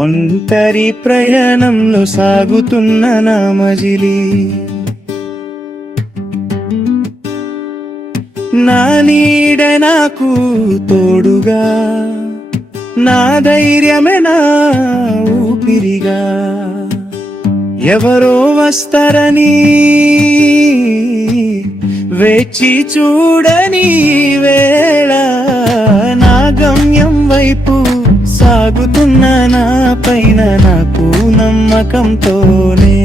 ఒంటరి ప్రయాణంలో సాగుతున్న నా మజిలీ, నా నీడ నాకు తోడుగా, నా ధైర్యమే నా ఊపిరిగా, ఎవరో వస్తారని వేచి చూడని వేళ, నా గమ్యం వైపు సాగుతున్న నా పైన నాకు నమ్మకంతోనే,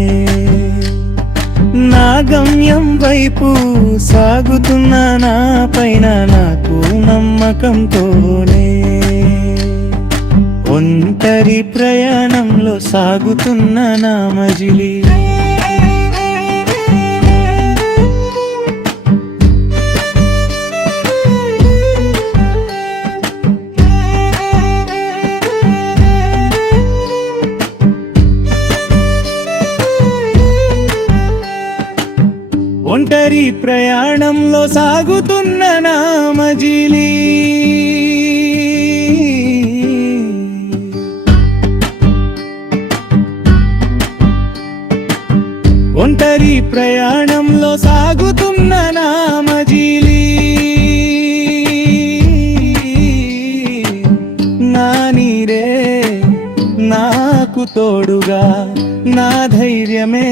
నా గమ్యం వైపు సాగుతున్న నా పైన నాకు నమ్మకంతోనే, ఒంటరి ప్రయాణంలో సాగుతున్న నా మజిలీ. ఒంటరి ప్రయాణంలో సాగుతున్న నా మజిలీ, ఒంటరి ప్రయాణంలో సాగుతున్న నా మజిలీ, నా నీరే నాకు తోడుగా, నా ధైర్యమే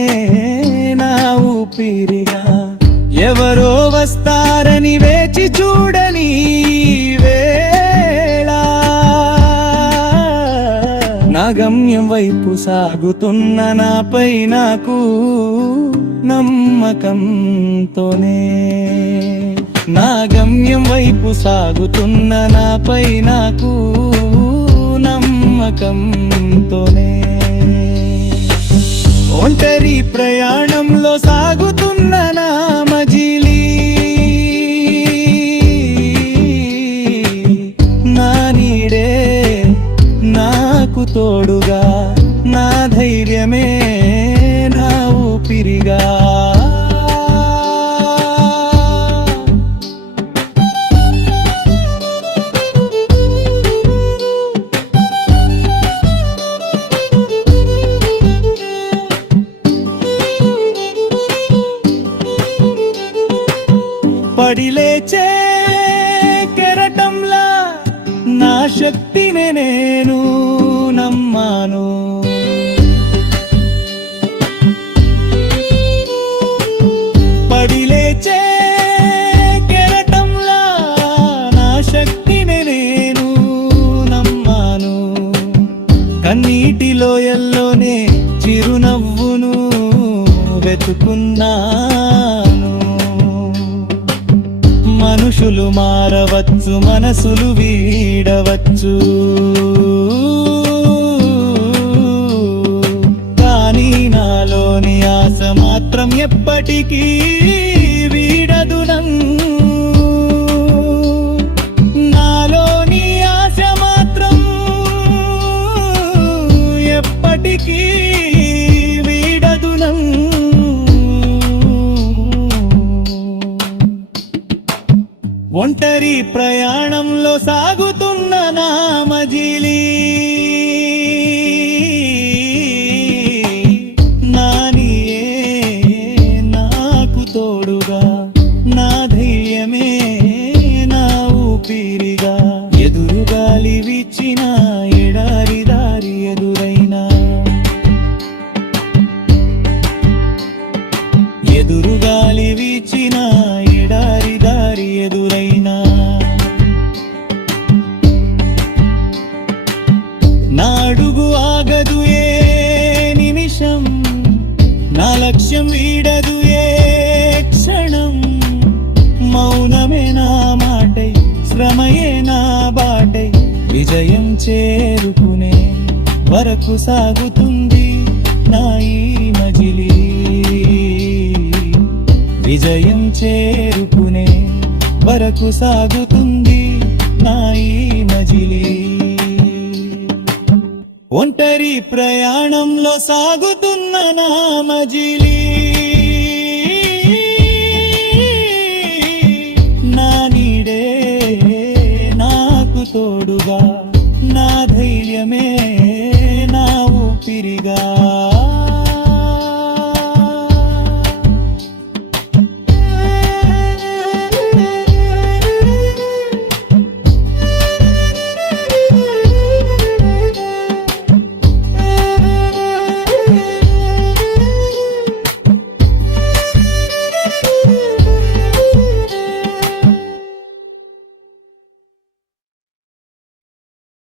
నా ఊపిరిగా, ఎవరో వస్తారని వేచి చూడని వేళ, నా గమ్యం వైపు సాగుతున్న నాపై నాకు నమ్మకంతోనే, నా గమ్యం వైపు సాగుతున్న నాపై నాకు నమ్మకంతోనే, ఒంటరి ప్రయాణంలో సాగుతున్న నా మజిలీ, నా నీడే నాకు తోడుగా, నా ధైర్యమే నా ఊపిరిగా. పడిలేచే కెరటంలా నా శక్తిని నేను నమ్మాను, పడిలేచే కెరటంలా నా శక్తిని నేను నమ్మాను, కన్నీటి లోయల్లోనే చిరునవ్వును వెతుకున్నాను, మనుషులు మారవచ్చు, మనసులు వీడవచ్చు, కానీ నాలోని ఆశ మాత్రం ఎప్పటికీ వీడదు నన్ను, నాలోని ఆశ మాత్రం ఎప్పటికీ వీడదు నన్ను, ఒంటరి ప్రయాణంలో సాగుతున్న నా మజిలీ, నా నీయే నాకు తోడుగా, నా ధైర్యమే నా ఊపిరిగా, ఎదురుగాలి వీచిన ఎడారి దారి ఎదురైనా, ఎదురుగాలి వీచిన ఎడారి దారి ఎదురైనా, నా అడుగు ఆగదు ఏ నిమిషం, నా లక్ష్యం వీడదు ఏ క్షణం, మౌనమే నా మాటై, శ్రమయే నా బాటై, విజయం చేరుకునే వరకు సాగుతుంది నా ఈ మజిలీ, విజయం చేరుకునే వరకు సాగుతుంది నా ఈ మజిలీ, ఒంటరి ప్రయాణంలో సాగుతున్న నా మజిలీ.